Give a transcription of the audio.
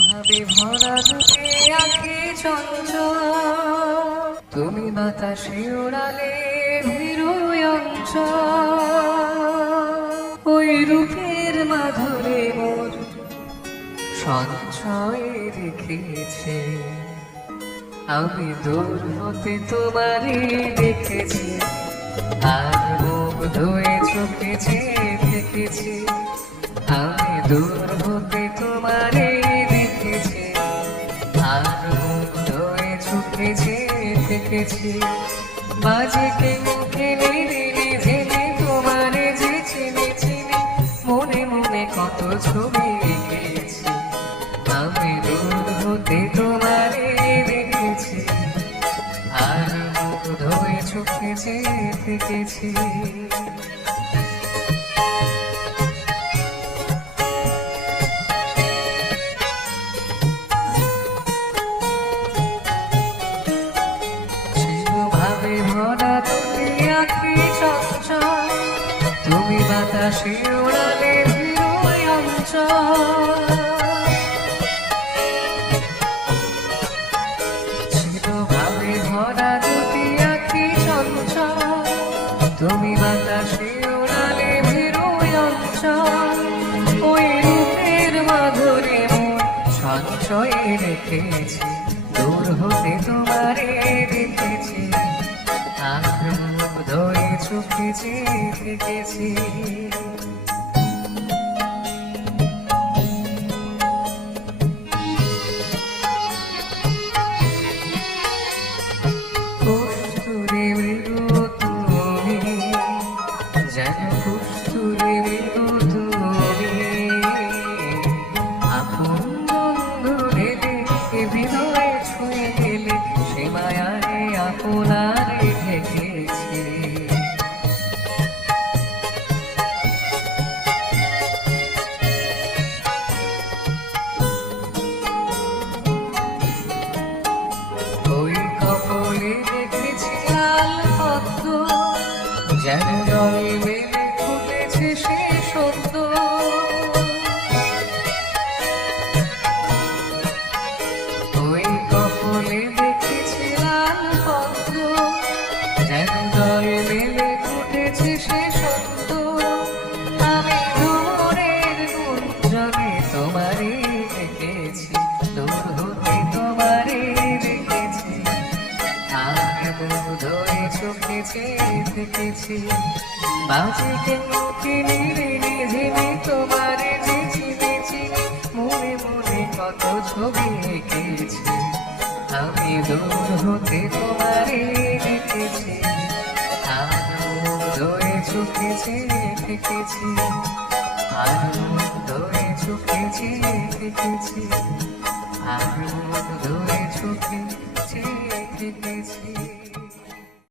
ভাবে ভরা দুটি আঁখি চঞ্চল, তুমি বাতাসে ওড়ালে ভীরুয় অঞ্চল। ওই রূপের মাধুরে মোর সঞ্চয় রেখেছে, আমি দূর হতে তোমারই দেখেছি, আর মুগ্ধ হয়ে চোখে চেয়ে থেকেছি। আমি দূর হতে তোমারে দেখেছি, আর মুগ্ধ হয়ে চোখে চেয়ে থেকেছি। বাজে কে মুখে নিরে জেনে তোমারে যে চিনি চিনি, মনে মনে কত ছবি এঁকেছি। আমি দূর হতে তোমারে দেখেছি, আর মুগ্ধ হয়ে চোখে চেয়ে থেকেছি। ভরা দুটি আঁখি চঞ্চল, তুমি বাতাসে ওড়ালে ভীরুয় অঞ্চল। ছিল ভাবে ভরা দুটি আঁখি চঞ্চল, তুমি বাতাসে ওড়ালে ভীরুয় অঞ্চল। ওই রূপের মাধুরী মন সঞ্চয়ে রেখেছি, দূর হতে তোমারে দেখেছি, আর মুগ্ধ হয়ে চোখে চেয়ে থেকেছি। কস্তুরী মৃদু তুমি, যেন কস্তুরী মৃদু তুমি, আপন বন্ধু ঢেলে হৃদয়ে ছুঁয়ে গেলে, সে মায়ারে আপনারে ঢেকেছি। ওই কপলে দেখেছি লাল পদ্ম, যেন দল মেলে ফুটেছে সে সদ্য। ওই কপলে দেখেছি লাল পদ্ম, যেন দল মেলে ফুটেছে সে সদ্য। আমি ভ্রমরের গুঞ্জনে তোমারে দেখেছি, দূর হতে তোমারে দেখেছি, আর মুগ্ধ হয়ে চোখে চেয়ে থেকেছি। বাজে কে মুখে নিরে জেনে তোমারে যে চিনেছি, মনে মনে কত ছবি এঁকেছি। আমি দূর হতে তোমারে দেখেছি, আর মুগ্ধ হয়ে চোখে চেয়ে থেকেছি, আর মুগ্ধ হয়ে চোখে চেয়ে থেকেছি, আর মুগ্ধ হয়ে চোখে